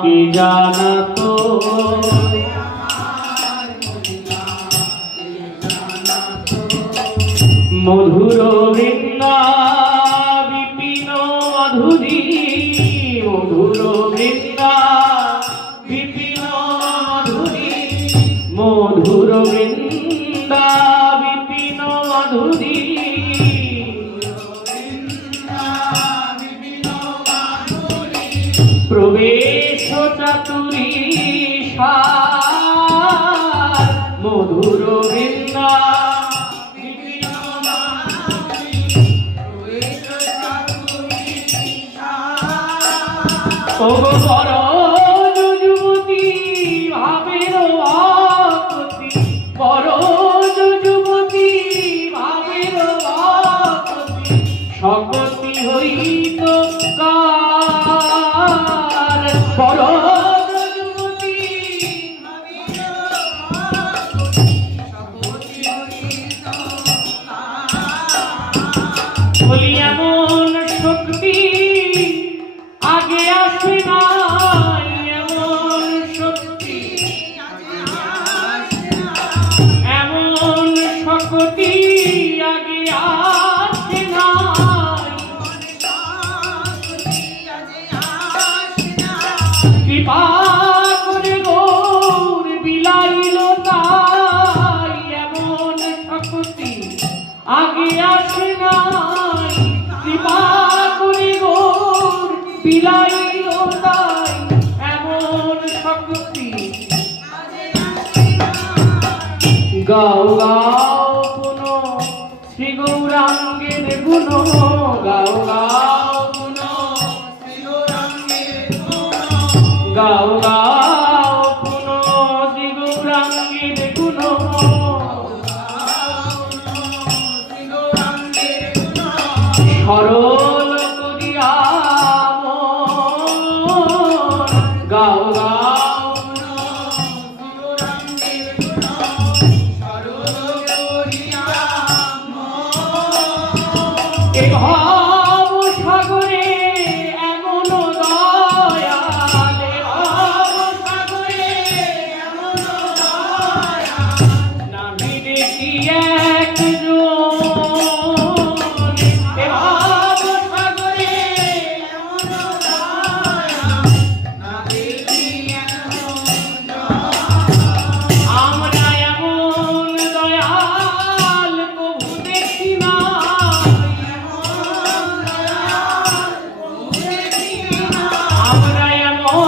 কি জানাতো মধুর বৃন্দা বিপিন মধুরী মধুর বৃন্দা বিপিন মধুরী মধুর বৃন্দা বিপিন মধুরী প্রবেশ চাতুরী মধুর বৃন্দা বড় যুবতী ভাবের আকৃতি বড় যুবতী ভাবের আকৃতি সকতি হইত কার বড় যুবতী বলি এমন শক্তি আগে আসে না এমন শক্তি এমন শক্তি আগে আসে না কৃপা করে গৌর বিলাইল তাই এমন শক্তি আগে আসে না কৃপা করে গৌর বিলাইল তাই এমন শক্তি গাও গাও পুন শ্রী গৌরাঙ্গের গুণ গাও গাও পুন শ্রী গৌরাঙ্গের গুণ গাও গাও পুন শ্রী গৌরাঙ্গের গুণ সরল করিয়া গাও গাও